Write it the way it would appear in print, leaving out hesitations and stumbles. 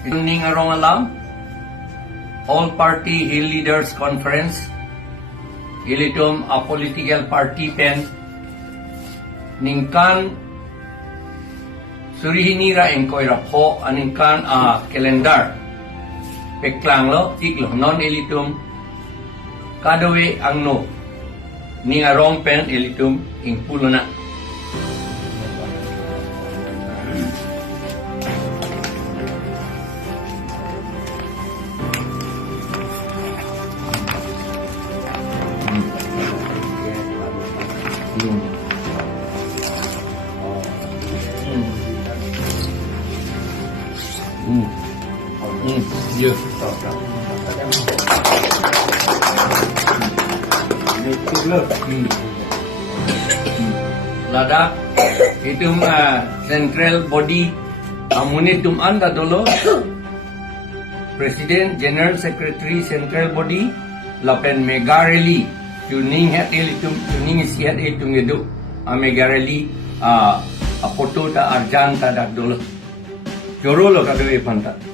Ning arong alam, All Party Hill Leaders Conference, ilitum a political party pen, ningkan surihinira en koirapo aningkan a calendar. Peklang lo, tiklo, non ilitum kadawe ang no. Ning arong pen ilitum ing pulo na. Yeah. Lada itum central body amunit anda dolo President General Secretary Central Body lapen megareli tuning het ilitum tuning siat ilitum edu megareli a foto ta arjan ta dak dolo jorolo kadwe panta